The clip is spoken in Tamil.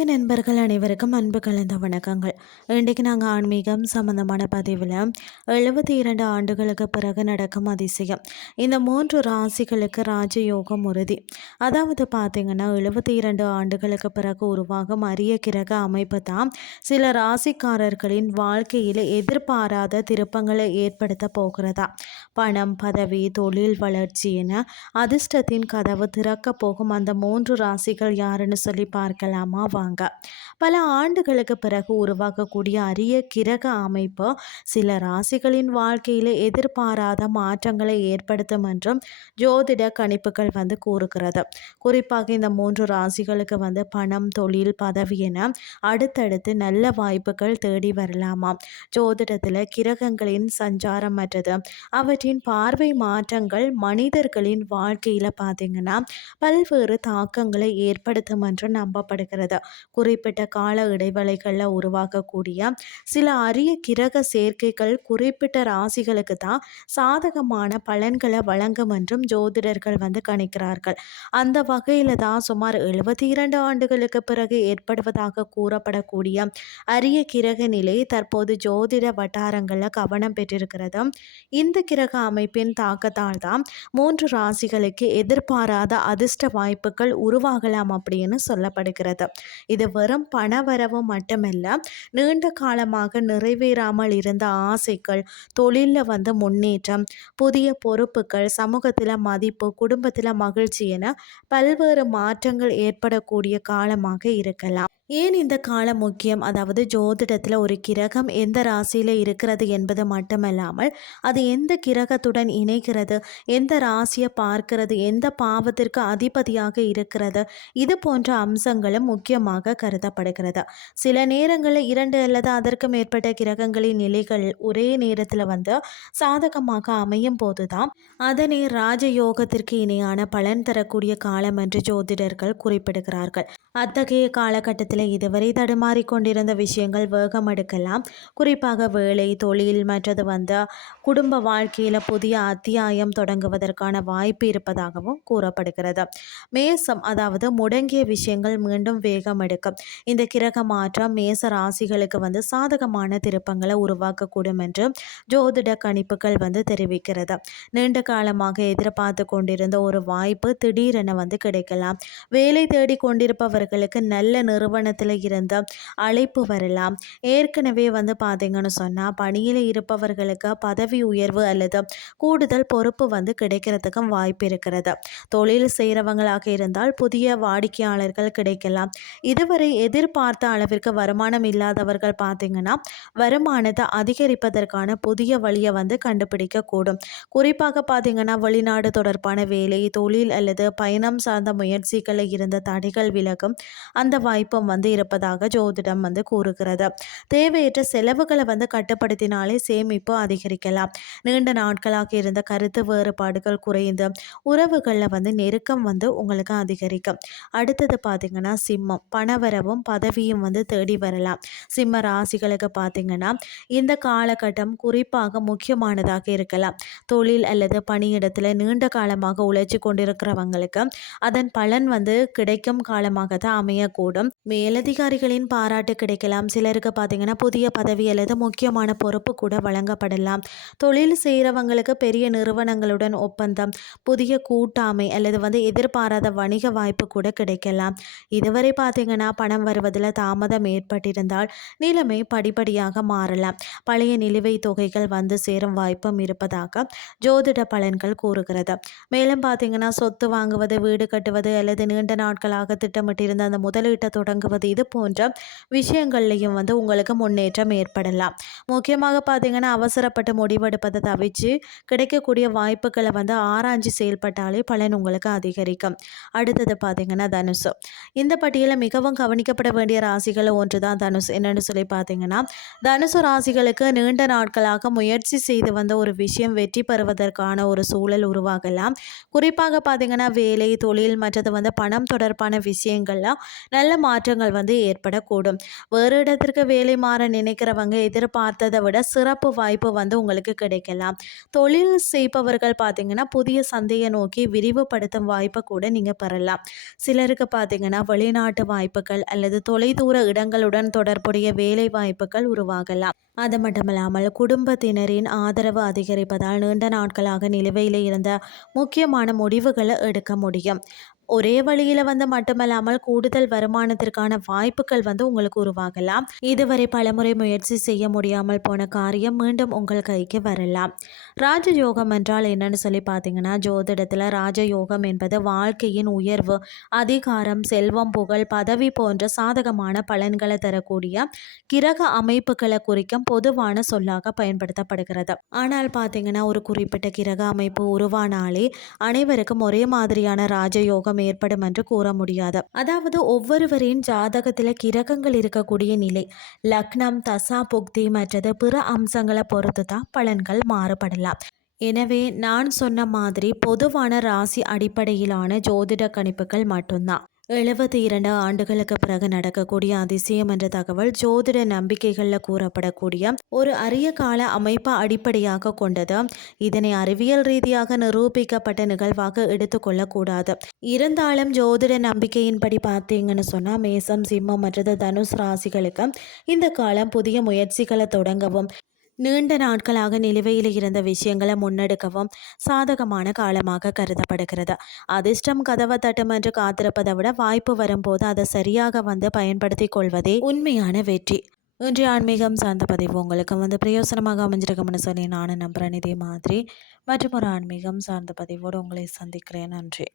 ஆன்மீக நண்பர்கள் அனைவருக்கும் அன்பு கலந்த வணக்கங்கள். இன்றைக்கு நாங்கள் ஆன்மீகம் சம்பந்தமான பதிவில் 72 ஆண்டுகளுக்கு பிறகு நடக்கும் அதிசயம். இந்த 3 ராசிகளுக்கு ராஜயோகம் உறுதி. அதாவது பார்த்திங்கன்னா 72 ஆண்டுகளுக்கு பிறகு உருவாகும் அரிய கிரக அமைப்பு தான் சில ராசிக்காரர்களின் வாழ்க்கையில் எதிர்பாராத திருப்பங்களை ஏற்படுத்த போகிறதா. பணம், பதவி, தொழில் வளர்ச்சி என அதிர்ஷ்டத்தின் கதவு திறக்க போகும் அந்த 3 ராசிகள் யாருன்னு சொல்லி பார்க்கலாமா வாங்க. பல ஆண்டுகளுக்கு பிறகு உருவாக்கக்கூடிய அரிய கிரக அமைப்பு சில ராசிகளின் வாழ்க்கையில் எதிர்பாராத மாற்றங்களை ஏற்படுத்தும் என்றும் ஜோதிட கணிப்புகள் கூறுகிறது. குறிப்பாக இந்த 3 ராசிகளுக்கு பணம், தொழில், பதவி என அடுத்தடுத்து நல்ல வாய்ப்புகள் தேடி வரலாமாம். ஜோதிடத்தில் கிரகங்களின் சஞ்சாரம் மற்றது அவற்றின் பார்வை மாற்றங்கள் மனிதர்களின் வாழ்க்கையில் பார்த்தீங்கன்னா பல்வேறு தாக்கங்களை ஏற்படுத்தும் என்று நம்பப்படுகிறது. குறிப்பிட்ட கால இடைவெளிகளில் உருவாக்கக்கூடிய சில அரிய கிரக சேர்க்கைகள் குறிப்பிட்ட ராசிகளுக்கு தான் சாதகமான பலன்களை வழங்கும் என்றும் ஜோதிடர்கள் கணிக்கிறார்கள். அந்த வகையில் தான் சுமார் 72 ஆண்டுகளுக்கு பிறகு ஏற்படுவதாக கூறப்படக்கூடிய அரிய கிரக நிலை தற்போது ஜோதிட வட்டாரங்களில் கவனம் பெற்றிருக்கிறது. இந்த கிரக அமைப்பின் தாக்கத்தால் தான் 3 ராசிகளுக்கு எதிர்பாராத அதிர்ஷ்ட வாய்ப்புகள் உருவாகலாம் அப்படின்னு சொல்லப்படுகிறது. இது வெறும் பணவரவு மட்டுமல்ல, நீண்ட காலமாக நிறைவேறாமல் இருந்த ஆசைகள், தொழிலில் முன்னேற்றம், புதிய பொறுப்புகள், சமூகத்தில் மதிப்பு, குடும்பத்தில் மகிழ்ச்சி என பல்வேறு மாற்றங்கள் ஏற்படக்கூடிய காலமாக இருக்கலாம். ஏன் இந்த காலம் முக்கியம்? அதாவது ஜோதிடத்தில் ஒரு கிரகம் எந்த ராசியில் இருக்கிறது என்பது மட்டுமல்லாமல் அது எந்த கிரகத்துடன் இணைகிறது, எந்த ராசியை பார்க்கிறது, எந்த பாவத்திற்கு அதிபதியாக இருக்கிறது, இது போன்ற அம்சங்களும் முக்கியமாக கருதப்படுகிறது. சில நேரங்களில் 2 அல்லது அதற்கு மேற்பட்ட கிரகங்களின் நிலைகள் ஒரே நேரத்தில் சாதகமாக அமையும் போதுதான் அதனை ராஜயோகத்திற்கு இணையான பலன் தரக்கூடிய காலம் என்று ஜோதிடர்கள் குறிப்பிடுகிறார்கள். அத்தகைய காலகட்டத்தில் இதுவரை தடுமாறி கொண்டிருந்த விஷயங்கள் வேகம் எடுக்கலாம். குறிப்பாக வேலை, தொழில் மற்றது குடும்ப வாழ்க்கையில் புதிய அத்தியாயம் தொடங்குவதற்கான வாய்ப்பு இருப்பதாகவும் கூறப்படுகிறது. மேசம், அதாவது முடங்கிய விஷயங்கள் மீண்டும் வேகம் எடுக்கும். இந்த கிரக மாற்றம் மேச ராசிகளுக்கு சாதகமான திருப்பங்களை உருவாக்கக்கூடும் என்று ஜோதிட கணிப்புகள் தெரிவிக்கிறது. நீண்ட காலமாக எதிர்பார்த்து கொண்டிருந்த ஒரு வாய்ப்பு திடீரென கிடைக்கலாம். வேலை தேடி கொண்டிருப்பவர்களுக்கு நல்ல நிறுவனத்தில் இருந்த அழைப்பு வரலாம். ஏற்கனவே பார்த்தீங்கன்னு சொன்னால் பணியில் இருப்பவர்களுக்கு பதவி உயர்வு அல்லது கூடுதல் பொறுப்பு கிடைக்கிறதுக்கும் வாய்ப்பு இருக்கிறது. தொழில் செய்கிறவங்களாக இருந்தால் புதிய வாடிக்கையாளர்கள் கிடைக்கலாம். இதுவரை எதிர்பார்த்த அளவிற்கு வருமானம் இல்லாதவர்கள் பார்த்தீங்கன்னா வருமானத்தை அதிகரிப்பதற்கான புதிய வழியை கண்டுபிடிக்கக்கூடும். குறிப்பாக பார்த்தீங்கன்னா வெளிநாடு தொடர்பான வேலை, தொழில் அல்லது பயணம் சார்ந்த முயற்சிகளில் இருந்த தடைகள் விலகும் அந்த வாய்ப்பும் இருப்பதாக ஜோதிடம் கூறுகிறது. தேவையற்ற செலவுகளை கட்டுப்படுத்தினாலே சேமிப்பு அதிகரிக்கலாம். நீண்ட நாட்களாக இருந்த கருத்து வேறுபாடுகள் குறைந்து உறவுகளில் நெருக்கம் உங்களுக்கு அதிகரிக்கும். அடுத்தது பார்த்தீங்கன்னா சிம்மம், பணவரவும் பதவியும் தேடி வரலாம். சிம்ம ராசிகளுக்கு பார்த்தீங்கன்னா இந்த காலகட்டம் குறிப்பாக முக்கியமானதாக இருக்கலாம். தொழில் அல்லது பணியிடத்தில் நீண்ட காலமாக உழைச்சி கொண்டிருக்கிறவங்களுக்கு அதன் பலன் கிடைக்கும் காலமாக தான் அமையக்கூடும். மேலதிகாரிகளின் பாராட்டு கிடைக்கலாம். சிலருக்கு பார்த்தீங்கன்னா புதிய பதவி அல்லது முக்கியமான பொறுப்பு கூட வழங்கப்படலாம். தொழில் செய்கிறவங்களுக்கு பெரிய நிறுவனங்களுடன் ஒப்பந்தம், புதிய கூட்டாமை அல்லது எதிர்பாராத வணிக வாய்ப்பு கூட கிடைக்கலாம். இதுவரை பார்த்தீங்கன்னா பணம் வருவதில் தாமதம் ஏற்பட்டிருந்தால் நிலைமை படிப்படியாக மாறலாம். பழைய நிலுவைத் தொகைகள் சேரும் வாய்ப்பும் இருப்பதாக ஜோதிட பலன்கள் கூறுகிறது. மேலும் பார்த்தீங்கன்னா சொத்து வாங்குவது, வீடு கட்டுவது அல்லது நீண்ட நாட்களாக திட்டமிட்டிருந்த அந்த முதலீட்டை தொடங்குவது, இது போன்ற விஷயங்கள்லையும் உங்களுக்கு முன்னேற்றம் ஏற்படலாம். முக்கியமாக பார்த்தீங்கன்னா அவசரப்பட்டு முடிவெடுப்பதை தவிர்த்து கிடைக்கக்கூடிய வாய்ப்புகளை ஆராய்ச்சி செயல்பட்டாலே பலன் உங்களுக்கு அதிகரிக்கும். அடுத்தது பார்த்தீங்கன்னா தனுசு. இந்த பட்டியலில் மிகவும் கவனிக்கப்பட வேண்டிய ராசிகள் ஒன்று தான் தனுசு. என்னென்னு சொல்லி பார்த்தீங்கன்னா தனுசு ராசிகளுக்கு நீண்ட நாட்களாக முயற்சி செய்து ஒரு விஷயம் வெற்றி பெறுவதற்கான ஒரு சூழல் உருவாகலாம். குறிப்பாக பார்த்தீங்கன்னா வேலை, தொழில் மற்றது பணம் தொடர்பான விஷயங்கள்ல நல்ல மாற்றங்கள் மாற்றங்கள் ஏற்படக்கூடும். வேறு இடத்திற்கு வேலை மாற நினைக்கிறவங்க எதிர்பார்த்ததை விட சிறப்பு வாய்ப்பு உங்களுக்கு கிடைக்கலாம். தொழில் செய்பவர்கள் பார்த்தீங்கன்னா புதிய சந்தையை நோக்கி விரிவுபடுத்தும் வாய்ப்பை கூட நீங்கள் பெறலாம். சிலருக்கு பார்த்தீங்கன்னா வெளிநாட்டு வாய்ப்புகள் அல்லது தொலைதூர இடங்களுடன் தொடர்புடைய வேலை வாய்ப்புகள் உருவாகலாம். அது மட்டுமில்லாமல் குடும்பத்தினரின் ஆதரவு அதிகரிப்பதால் நீண்ட நாட்களாக நிலுவையில் இருந்த முக்கியமான முடிவுகளை எடுக்க முடியும். ஒரே வழியில மட்டுமல்லாமல் கூடுதல் வருமானத்திற்கான வாய்ப்புகள் உங்களுக்கு உருவாகலாம். இதுவரை பலமுறை முயற்சி செய்ய முடியாமல் போன காரியம் மீண்டும் உங்கள் கைக்கு வரலாம். ராஜயோகம் என்றால் என்னன்னு சொல்லி பார்த்தீங்கன்னா, ஜோதிடத்தில் ராஜயோகம் என்பது வாழ்க்கையின் உயர்வு, அதிகாரம், செல்வம், புகழ், பதவி போன்ற சாதகமான பலன்களை தரக்கூடிய கிரக அமைப்புகளை குறிக்கும் பொதுவான சொல்லாக பயன்படுத்தப்படுகிறது. ஆனால் பார்த்தீங்கன்னா, ஒரு குறிப்பிட்ட கிரக அமைப்பு உருவானாலே அனைவருக்கும் ஒரே மாதிரியான ராஜயோகம் ஏற்படும் என்று கூற முடியாது. அதாவது ஒவ்வொருவரின் ஜாதகத்தில் கிரகங்கள் இருக்கக்கூடிய நிலை, லக்னம், தசா புக்தி மற்றது பிற அம்சங்களை பொறுத்து தான் பலன்கள் மாறுபடலாம். எனவே நான் சொன்ன மாதிரி பொதுவான ராசி அடிப்படையிலான ஜோதிட கணிப்புகள் மட்டும்தான். 72 ஆண்டுகளுக்கு பிறகு நடக்கக்கூடிய அதிசயம் என்ற தகவல் ஜோதிட நம்பிக்கைகளில் கூறப்படக்கூடிய ஒரு அரிய கால அமைப்பை அடிப்படையாக கொண்டது. இதனை அறிவியல் ரீதியாக நிரூபிக்கப்பட்ட நிகழ்வாக எடுத்துக்கொள்ளக்கூடாது. இருந்தாலும் ஜோதிட நம்பிக்கையின்படி பார்த்தீங்கன்னு சொன்னால் மேசம், சிம்மம் மற்றது தனுஷ் ராசிகளுக்கு இந்த காலம் புதிய முயற்சிகளை தொடங்கவும் நீண்ட நாட்களாக நிலுவையில் இருந்த விஷயங்களை முன்னெடுக்கவும் சாதகமான காலமாக கருதப்படுகிறது. அதிர்ஷ்டம் கதவை தட்டும் என்று காத்திருப்பதை விட வாய்ப்பு வரும்போது அதை சரியாக பயன்படுத்தி கொள்வதே உண்மையான வெற்றி. இன்றைய ஆன்மீகம் சார்ந்த பதிவு உங்களுக்கு பிரயோசனமாக அமைஞ்சிருக்கும்னு சொல்லி நானும் நம்புகிறேன். இதே மாதிரி மற்றும் ஒரு ஆன்மீகம் சார்ந்த பதிவோடு உங்களை சந்திக்கிறேன். நன்றி.